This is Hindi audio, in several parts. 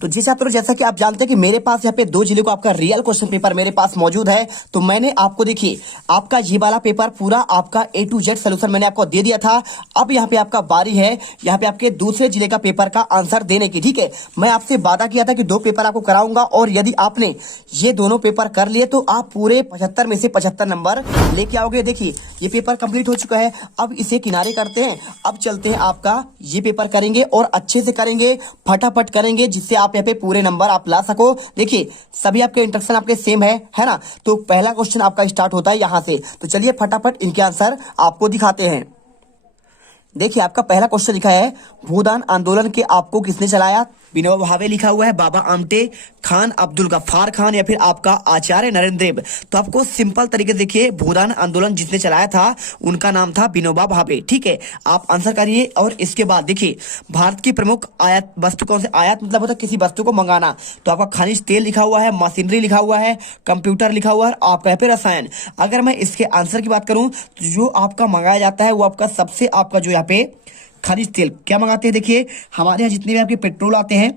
तो जी छात्रों, जैसा कि आप जानते हैं कि मेरे पास यहाँ पे 2 जिले को आपका रियल क्वेश्चन पेपर मेरे पास मौजूद है। तो मैंने आपको देखिए आपका ये वाला पेपर पूरा आपका A to Z सोल्यूशन मैंने आपको दे दिया था। अब यहाँ पे आपका बारी है यहाँ पे आपके दूसरे जिले का पेपर का आंसर देने की। ठीक है, मैं आपसे वादा किया था कि 2 पेपर आपको कराऊंगा और यदि आपने ये दोनों पेपर कर लिए तो आप पूरे 75 में से 75 नंबर लेके आओगे। देखिए ये पेपर कंप्लीट हो चुका है, अब इसे किनारे करते हैं। अब चलते हैं आपका ये पेपर करेंगे और अच्छे से करेंगे, फटाफट करेंगे, जिससे आप यहाँ पे पूरे नंबर आप ला सको। देखिए सभी आपके इंस्ट्रक्शन आपके सेम है ना। तो पहला क्वेश्चन आपका स्टार्ट होता है यहाँ से। तो चलिए फटाफट इनके आंसर आपको दिखाते हैं। देखिए आपका पहला क्वेश्चन लिखा है, भूदान आंदोलन के आपको किसने चलाया? विनोबा भावे लिखा हुआ है, बाबा आमटे, खान अब्दुल गफ्फार खान या फिर आपका आचार्य नरेंद्र देव। तो आपको सिंपल तरीके से देखिए भूदान आंदोलन जिसने चलाया था उनका नाम था विनोबा भावे। ठीक है, आप आंसर करिए। और इसके बाद देखिए भारत की प्रमुख आयात वस्तु कौन से? आयात मतलब होता है किसी वस्तु को मंगाना। तो आपका खनिज तेल लिखा हुआ है, मशीनरी लिखा हुआ है, कंप्यूटर लिखा हुआ है, आपका यहाँ पे रसायन। अगर मैं इसके आंसर की बात करूं तो जो आपका मंगाया जाता है वो आपका सबसे आपका जो यहाँ पे खनिज तेल क्या मंगाते हैं? देखिए हमारे यहाँ जितने भी आपके पेट्रोल आते हैं,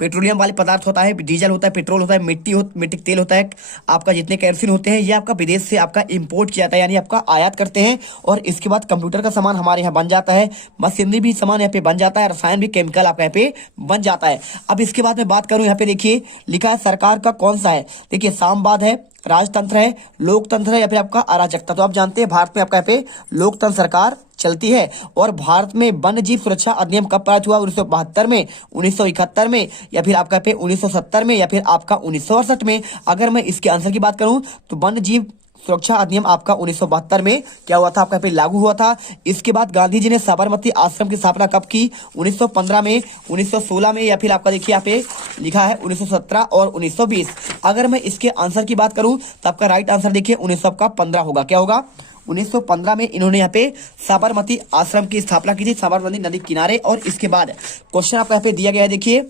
पेट्रोलियम वाले पदार्थ होता है, डीजल होता है, पेट्रोल होता है, मिट्टी तेल होता है, आपका जितने केरोसिन होते हैं ये आपका विदेश से आपका इंपोर्ट किया जाता है, यानी आपका आयात करते हैं। और इसके बाद कंप्यूटर का सामान हमारे यहाँ बन जाता है, मशीनरी भी सामान यहाँ पे बन जाता है, रसायन भी केमिकल आपका यहाँ पे बन जाता है। अब इसके बाद मैं बात करूँ यहाँ पे देखिए लिखा है सरकार का कौन सा है? देखिए साम्यवाद है, राजतंत्र है, लोकतंत्र है या फिर आपका अराजकता। तो आप जानते हैं भारत में आपका यहाँ पे लोकतंत्र सरकार चलती है। और भारत में वन्य जीव सुरक्षा अधिनियम कब पारित हुआ? 1972 में, 1971 में या फिर आपका पे 1970 में या फिर आपका 1968 में। अगर मैं इसके आंसर की बात करूं तो वन्य जीव सुरक्षा अधिनियम आपका 1972 में क्या हुआ था? आपका पे लागू हुआ था। इसके बाद गांधी जी ने साबरमती आश्रम की स्थापना कब की? 1915 में, 1916 में या फिर आपका देखिए यहाँ पे लिखा है 1917 और 1920। अगर मैं इसके आंसर की बात करूं तो आपका राइट आंसर देखिए 1915 होगा। क्या होगा? 1915 में इन्होंने यहाँ पे साबरमती आश्रम की स्थापना की थी, साबरमती नदी किनारे। और इसके बाद क्वेश्चन आपका यहाँ पे दिया गया है, देखिए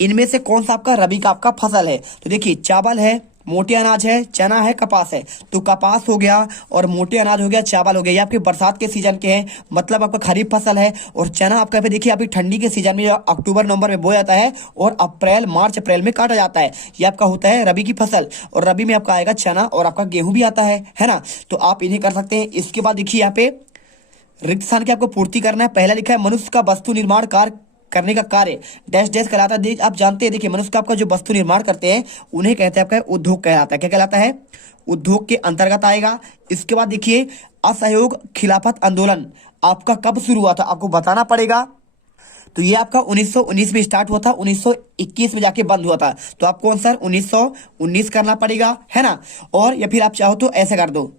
इनमें से कौन सा आपका रबी का आपका फसल है? तो देखिए चावल है, मोटे अनाज है, चना है, कपास है। तो कपास हो गया और मोटे अनाज हो गया, चावल हो गया, ये आपके बरसात के सीजन के हैं, मतलब आपका खरीफ फसल है। और चना आपका पे देखिए अभी ठंडी के सीजन में अक्टूबर नवंबर में बोया जाता है और अप्रैल मार्च अप्रैल में काटा जाता है। ये आपका होता है रबी की फसल। और रबी में आपका आएगा चना और आपका गेहूं भी आता है ना। तो आप इन्हें कर सकते हैं। इसके बाद देखिए यहाँ पे रिक्त स्थान की आपको पूर्ति करना है। पहला लिखा है मनुष्य का वस्तु निर्माण कार्य करने का कार्य डैश डैश कहलाता है। आप जानते हैं देखिए मनुष्य का आपका जो वस्तु निर्माण करते हैं उन्हें कहते हैं आपका उद्योग कहलाता है। क्या कहलाता है? उद्योग के अंतर्गत आएगा। इसके बाद देखिए असहयोग खिलाफत आंदोलन आपका कब शुरू हुआ था? आपको बताना पड़ेगा। तो ये आपका 1919 में स्टार्ट हुआ था, 1921 में जाके बंद हुआ था। तो आपको आंसर 1919 करना पड़ेगा, है ना। और या फिर आप चाहो तो ऐसे कर दो,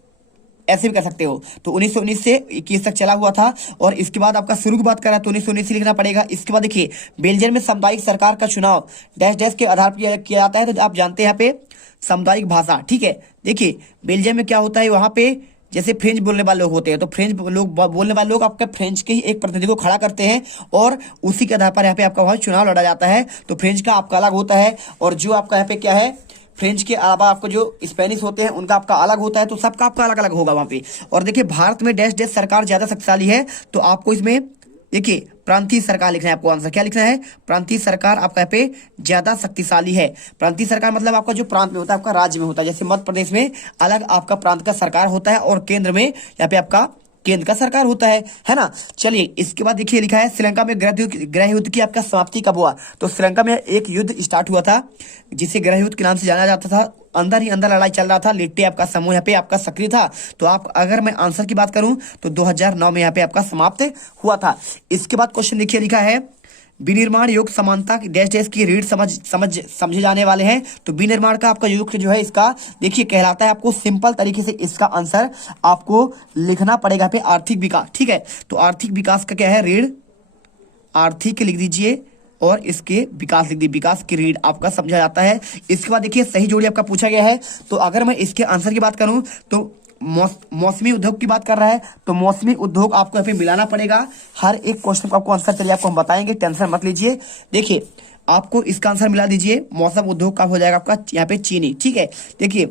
ऐसे भी कर सकते हो। तो 1919 से 21 तक चला हुआ था। और इसके बाद आपका शुरू की बात करा तो 1919 लिखना पड़ेगा। इसके बाद देखिए बेल्जियम में सामुदायिक सरकार का चुनाव डैश डैश के आधार पर किया जाता है। तो आप जानते हैं यहाँ पे सामुदायिक भाषा। ठीक है, देखिए बेल्जियम में क्या होता है, वहां पे जैसे फ्रेंच बोलने वाले लोग होते हैं तो फ्रेंच लोग बोलने वाले लोग आपके फ्रेंच के ही एक प्रतिनिधि को खड़ा करते हैं और उसी के आधार पर यहाँ पे आपका वहां चुनाव लड़ा जाता है। तो फ्रेंच का आपका अलग होता है और जो आपका यहाँ पे क्या है फ्रेंच के अलावा आपको जो स्पेनिश होते हैं उनका आपका अलग होता है। तो सबका आपका अलग अलग होगा वहां पे। और देखिए भारत में डैश डैश सरकार ज्यादा शक्तिशाली है। तो आपको इसमें देखिए प्रांतीय सरकार लिखना है। आपको आंसर क्या लिखना है? प्रांतीय सरकार आपका यहाँ पे ज्यादा शक्तिशाली है। प्रांतीय सरकार मतलब आपका जो प्रांत में होता है, आपका राज्य में होता है। जैसे मध्य प्रदेश में अलग आपका प्रांत का सरकार होता है और केंद्र में यहाँ पे आपका केंद्र का सरकार होता है ना। चलिए इसके बाद देखिए लिखा है श्रीलंका में गृह युद्ध की आपका समाप्ति कब हुआ? तो श्रीलंका में एक युद्ध स्टार्ट हुआ था जिसे गृह युद्ध के नाम से जाना जाता था। अंदर ही अंदर लड़ाई चल रहा था, लिट्टे आपका समूह यहाँ पे आपका सक्रिय था। तो आप अगर मैं आंसर की बात करूं तो 2009 में यहाँ पे आपका समाप्त हुआ था। इसके बाद क्वेश्चन देखिए लिखा है विनिर्माण योग समानता डैश डैश की रीढ़ समझे जाने वाले हैं। तो विनिर्माण का आपका योग जो है इसका देखिए कहलाता है, आपको सिंपल तरीके से इसका आंसर आपको लिखना पड़ेगा पे आर्थिक विकास। ठीक है, तो आर्थिक विकास का क्या है? रीढ़, आर्थिक लिख दीजिए और इसके विकास लिख दीजिए, विकास की रीढ़ आपका समझा जाता है। इसके बाद देखिए सही जोड़ी आपका पूछा गया है। तो अगर मैं इसके आंसर की बात करूं तो मौसमी उद्योग की बात कर रहा है तो मौसमी उद्योग आपको यहाँ पे मिलाना पड़ेगा। हर एक क्वेश्चन का आपको आंसर चलिए आपको हम बताएंगे, टेंशन मत लीजिए। देखिए आपको इसका आंसर मिला दीजिए, मौसम उद्योग का हो जाएगा आपका यहाँ पे चीनी। ठीक है, देखिए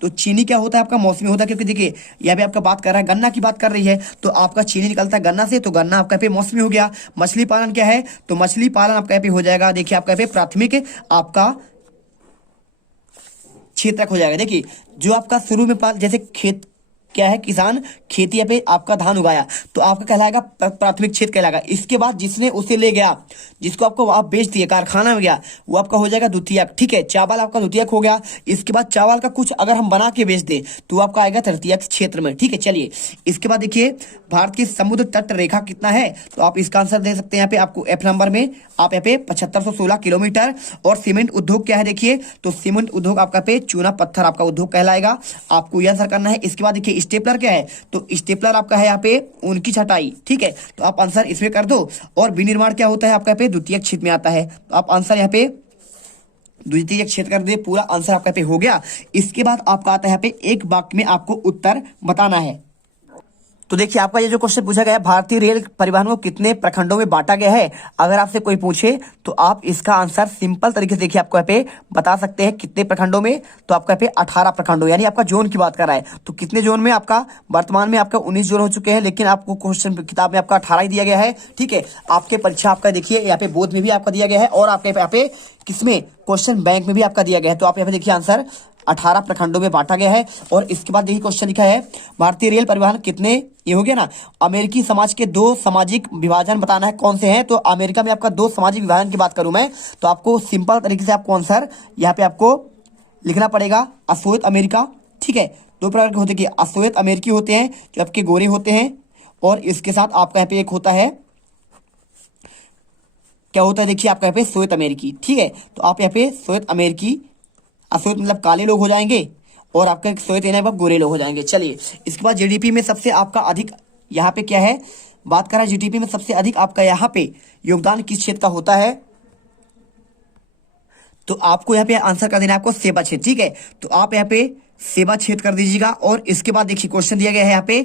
तो चीनी क्या होता है आपका मौसमी होता है, क्योंकि देखिए यहाँ पे आपका बात कर रहा है गन्ना की बात कर रही है, तो आपका चीनी निकलता है गन्ना से, तो गन्ना आपका यहाँ पे मौसमी हो गया। मछली पालन क्या है, तो मछली पालन आपका यहाँ पे हो जाएगा, देखिए आपका यहाँ पे प्राथमिक आपका क्षेत्रक हो जाएगा। देखिए जो आपका शुरू में जैसे खेत क्या है, किसान खेती पे आपका धान उगाया तो आपका कहलाएगा प्राथमिक क्षेत्र कहलाएगा। इसके बाद जिसने उसे ले गया, जिसको आपको आप बेच दिए, कारखाना में गया, वो आपका हो जाएगा द्वितीयक। ठीक है, चावल आपका द्वितीयक हो गया। इसके बाद चावल का कुछ अगर हम बना के बेच दें तो आपका आएगा तृतीयक क्षेत्र में। ठीक है, चलिए इसके बाद देखिए भारत की समुद्र तट रेखा कितना है, तो आप इसका आंसर दे सकते हैं यहाँ पे आपको F नंबर में, आप यहाँ पे 7516 किलोमीटर। और सीमेंट उद्योग क्या है देखिए, तो सीमेंट उद्योग आपका पे चूना पत्थर आपका उद्योग कहलाएगा, आपको यह आंसर करना है। इसके बाद देखिए स्टेपलर क्या है, तो स्टेपलर आपका है यहाँ पे उनकी छटाई। ठीक है, तो आप आंसर इसमें कर दो। और विनिर्माण क्या होता है आपका पे द्वितीय क्षेत्र में आता है, तो आप आंसर यहाँ पे द्वितीय क्षेत्र कर दे, पूरा आंसर आपका पे हो गया। इसके बाद आपका आता है यहाँ पे एक वाक्य में आपको उत्तर बताना है। तो देखिए आपका ये जो क्वेश्चन पूछा गया है, भारतीय रेल परिवहन को कितने प्रखंडों में बांटा गया है, अगर आपसे कोई पूछे तो आप इसका आंसर सिंपल तरीके से देखिए आपको यहाँ पे बता सकते हैं कितने प्रखंडों में, तो आपका यहाँ पे 18 प्रखंडों, यानी आपका जोन की बात कर रहा है। तो कितने जोन में, आपका वर्तमान में आपका 19 जोन हो चुके हैं, लेकिन आपको क्वेश्चन किताब में आपका 18 ही दिया गया है। ठीक है, आपके परीक्षा आपका देखिए यहाँ पे बोर्ड में भी आपका दिया गया है, और आपके यहाँ पे किसमें क्वेश्चन बैंक में भी आपका दिया गया है। तो आप यहाँ पे देखिए आंसर 18 प्रखंडों में बांटा गया है। और इसके बाद देखिए क्वेश्चन लिखा है भारतीय रेल परिवहन कितने, ये हो गया ना, अमेरिकी समाज के 2 सामाजिक विभाजन बताना है, कौन से हैं। तो अमेरिका में आपका 2 सामाजिक विभाजन की बात करूं मैं, तो आपको सिंपल तरीके से आपको आंसर यहाँ पे आपको लिखना पड़ेगा, अश्वेत अमेरिका। ठीक है, 2 प्रकार के होते हैं, अश्वेत अमेरिकी होते हैं जो आपके गोरे होते हैं, और इसके साथ आपका यहाँ पे एक होता है, क्या होता है देखिए आपका यहाँ पे श्वेत अमेरिकी। ठीक है, तो आप यहाँ पे श्वेत अमेरिकी, अश्वेत मतलब काले लोग हो जाएंगे, और आपका श्वेत यानी गोरे लोग हो जाएंगे। चलिए इसके बाद जीडीपी में सबसे आपका अधिक यहाँ पे क्या है, बात कर रहा है जीडीपी में सबसे अधिक आपका यहाँ पे योगदान किस क्षेत्र का होता है, तो आपको यहाँ पे आंसर कर देना है आपको सेवा क्षेत्र। ठीक है, तो आप यहाँ पे सेवा क्षेत्र कर दीजिएगा। और इसके बाद देखिए क्वेश्चन दिया गया है यहाँ पे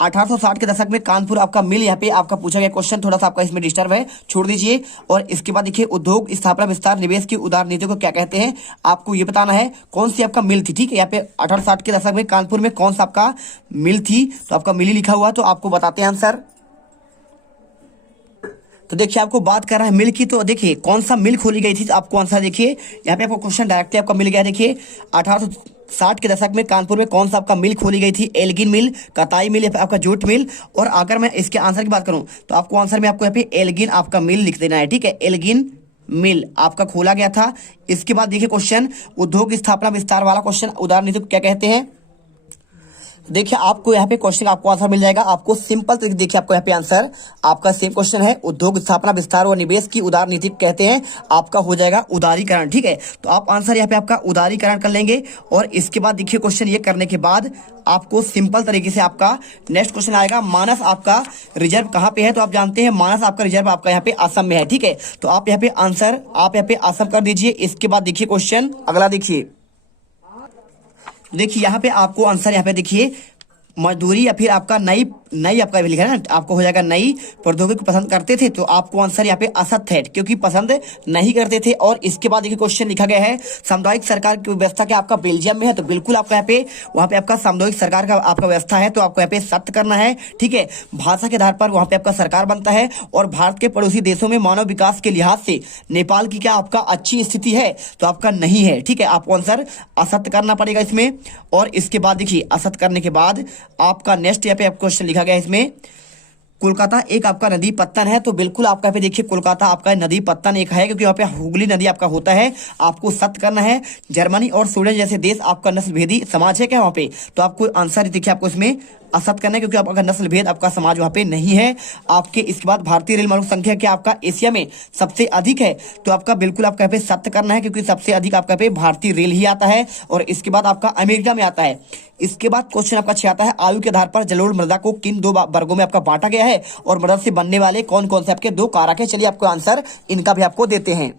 1860 के दशक में कानपुर आपका मिल, यहाँ पे आपका पूछा गया क्वेश्चन, थोड़ा सा आपका इसमें डिस्टर्ब है, छोड़ दीजिए। और इसके बाद देखिए उद्योग स्थापना विस्तार निवेश की उदार नीति को क्या कहते हैं, आपको ये बताना है कौन सी आपका मिल थी। ठीक है, यहाँ पे 1860 के दशक में कानपुर में कौन सा आपका मिल थी, तो आपका मिल ही लिखा हुआ, तो आपको बताते हैं आंसर। तो देखिए आपको बात कर रहा है मिल की, तो देखिए कौन सा मिल खोली गई थी, तो आपको आंसर देखिए यहाँ पे आपको क्वेश्चन डायरेक्टली आपका मिल गया। देखिए 1860 के दशक में कानपुर में कौन सा आपका मिल खोली गई थी, एल्गिन मिल, कताई मिल, या फिर आपका जूट मिल। और अगर मैं इसके आंसर की बात करूं तो आपको आंसर में आपको यहाँ पे एल्गिन आपका मिल लिख देना है। ठीक है, एल्गिन मिल आपका खोला गया था। इसके बाद देखिए क्वेश्चन उद्योग स्थापना विस्तार वाला क्वेश्चन, उदार नीति को क्या कहते हैं। देखिए आपको यहाँ पे क्वेश्चन आपको आंसर मिल जाएगा, आपको सिंपल तरीके देखिए आपको यहाँ पे आंसर आपका सेम क्वेश्चन है, उद्योग स्थापना विस्तार और निवेश की उदार नीति कहते हैं, आपका हो जाएगा उदारीकरण। ठीक है, तो आप आंसर यहाँ पे आपका उदारीकरण कर लेंगे। और इसके बाद देखिए क्वेश्चन ये करने के बाद आपको सिंपल तरीके से आपका नेक्स्ट क्वेश्चन आएगा, मानस आपका रिजर्व कहाँ पे है, तो आप जानते हैं मानस आपका रिजर्व आपका यहाँ पे असम में है। ठीक है, तो आप यहाँ पे आंसर आप यहाँ पे असम कर दीजिए। इसके बाद देखिए क्वेश्चन अगला देखिए यहाँ पे आपको आंसर यहाँ पे देखिए मजदूरी या फिर आपका नई आपका लिखा है ना, आपको हो जाएगा नई प्रौद्योगिकी पसंद करते थे, तो आपको आंसर यहाँ पे असत्य है, क्योंकि पसंद नहीं करते थे। और इसके बाद देखिए क्वेश्चन लिखा गया है सामुदायिक सरकार की व्यवस्था क्या आपका बेल्जियम में है, तो बिल्कुल आपका यहाँ पे वहाँ पे आपका सामुदायिक सरकार का आपका व्यवस्था है, तो आपको यहाँ पे सत्य करना है। ठीक है, भाषा के आधार पर वहाँ पे आपका सरकार बनता है। और भारत के पड़ोसी देशों में मानव विकास के लिहाज से नेपाल की क्या आपका अच्छी स्थिति है, तो आपका नहीं है। ठीक है, आपको आंसर असत्य करना पड़ेगा इसमें। और इसके बाद देखिए असत्य करने के बाद आपका नेक्स्ट यहाँ पे क्वेश्चन लिखा गया है इसमें, कोलकाता एक आपका नदी पत्तन है, तो बिल्कुल आपका पे देखिए कोलकाता आपका नदी पत्तन एक है, क्योंकि यहाँ पे हुगली नदी आपका होता है, आपको सत्य करना है। जर्मनी और स्वीडन जैसे देश आपका नस्ल भेदी समाज है क्या वहाँ पे, तो आपको आंसर देखिए आपको इसमें असत्य करना है, क्योंकि आपका नस्ल भेद आपका समाज वहाँ पे नहीं है आपके। इसके बाद भारतीय रेल मार्ग संख्या क्या आपका एशिया में सबसे अधिक है, तो आपका बिल्कुल आपका यहाँ पे सत्य करना है, क्योंकि सबसे अधिक आपका पे भारतीय रेल ही आता है। और इसके बाद आपका अमेरिका में आता है। इसके बाद क्वेश्चन आपका अच्छा आता है, आयु के आधार पर जलोढ़ मृदा को किन 2 वर्गों में आपका बांटा गया है, और मृदा से बनने वाले कौन कौन से आपके 2 कारक है। चलिए आपको आंसर इनका भी आपको देते हैं।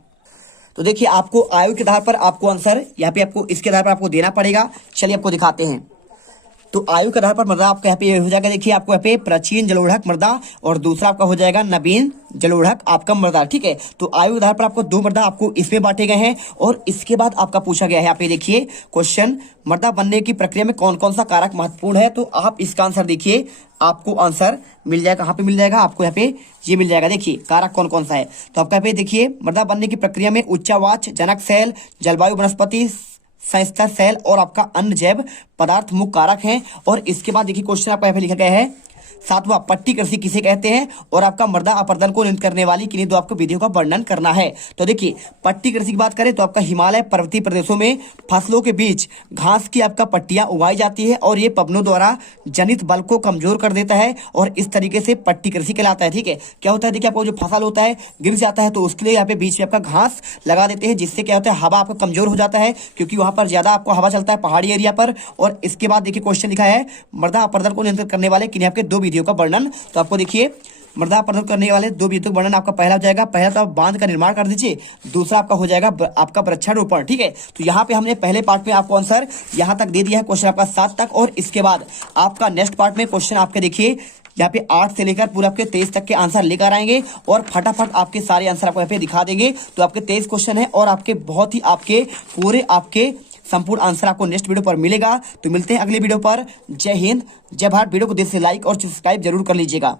तो देखिए आपको आयु के आधार पर आपको आंसर यहाँ पे आपको इसके आधार पर आपको देना पड़ेगा। चलिए आपको दिखाते हैं। तो आयु के आधार पर मृदा आपका यहाँ पे हो जाएगा, देखिए आपको यहाँ पे प्राचीन जलोढ़क मृदा और दूसरा आपका हो जाएगा नवीन जलोढ़क आपका मृदा। ठीक है, तो आयु के आधार पर आपको दो मृदा आपको इसमें बांटे गए हैं। और इसके बाद आपका पूछा गया है यहाँ पे देखिए क्वेश्चन, मृदा बनने की प्रक्रिया में कौन कौन सा कारक महत्वपूर्ण है। तो आप इसका आंसर देखिए, आपको आंसर मिल जाएगा, कहाँ पे मिल जाएगा आपको यहाँ पे, ये मिल जाएगा। देखिए कारक कौन कौन सा है, तो आपका यहाँ पे देखिए मृदा बनने की प्रक्रिया में उच्चावाच जनक सेल, जलवायु वनस्पति संस्था सेल और आपका अन्य जैव पदार्थ मुख्य कारक हैं। और इसके बाद देखिए क्वेश्चन आपका यहाँ पे लिखा गया है सातवां, पट्टी कृषि किसे कहते हैं। और आपका मृदा अपरदन को नियंत्रित करने वाली किन्हीं दो आपको विधियों का वर्णन करना है। तो देखिए पट्टी कृषि की बात करें तो आपका हिमालय पर्वतीय प्रदेशों में फसलों के बीच घास की आपका पट्टियां उगाई जाती है और ये पवनों द्वारा जनित बल को कमजोर कर देता है और इस तरीके से पट्टी कृषि कहलाता है। ठीक है, क्या होता है देखिए आपको जो फसल होता है गिर जाता है तो उसके लिए यहाँ पे बीच में आपका घास लगा देते हैं, जिससे क्या होता है हवा आपका कमजोर हो जाता है क्योंकि वहां पर ज्यादा आपको हवा चलता है पहाड़ी एरिया पर। और इसके बाद देखिए क्वेश्चन लिखा है मृदा अपरदन को नियंत्रित करने वाले किन्हीं आपके दो विधियों का वर्णन। तो आपको देखिए मृदा अपरदन करने वाले दो विधियों का वर्णन आपका पहला हो जाएगा, पहला तो आप बांध का निर्माण कर दीजिए, दूसरा आपका हो जाएगा आपका वृक्षारोपण। ठीक है, तो यहाँ पे हमने पहले पार्ट में आपको आंसर यहाँ तक दे दिया है, क्वेश्चन आपका 7 तक। और इसके बाद आपका नेक्स्ट पार्ट में क्वेश्चन आपके देखिए यहाँ पे 8 से लेकर पूरे आपके 23 तक के आंसर लेकर आएंगे और फटाफट आपके सारे आंसर आपको यहाँ पे दिखा देंगे। तो आपके 23 क्वेश्चन है और आपके बहुत ही आपके पूरे आपके संपूर्ण आंसर आपको नेक्स्ट वीडियो पर मिलेगा। तो मिलते हैं अगले वीडियो पर। जय हिंद, जय भारत। वीडियो को दिल से लाइक और सब्सक्राइब जरूर कर लीजिएगा।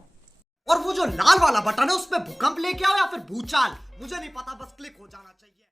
और वो जो लाल वाला बटन है उस पर भूकंप लेके आओ या फिर भूचाल, मुझे नहीं पता, बस क्लिक हो जाना चाहिए।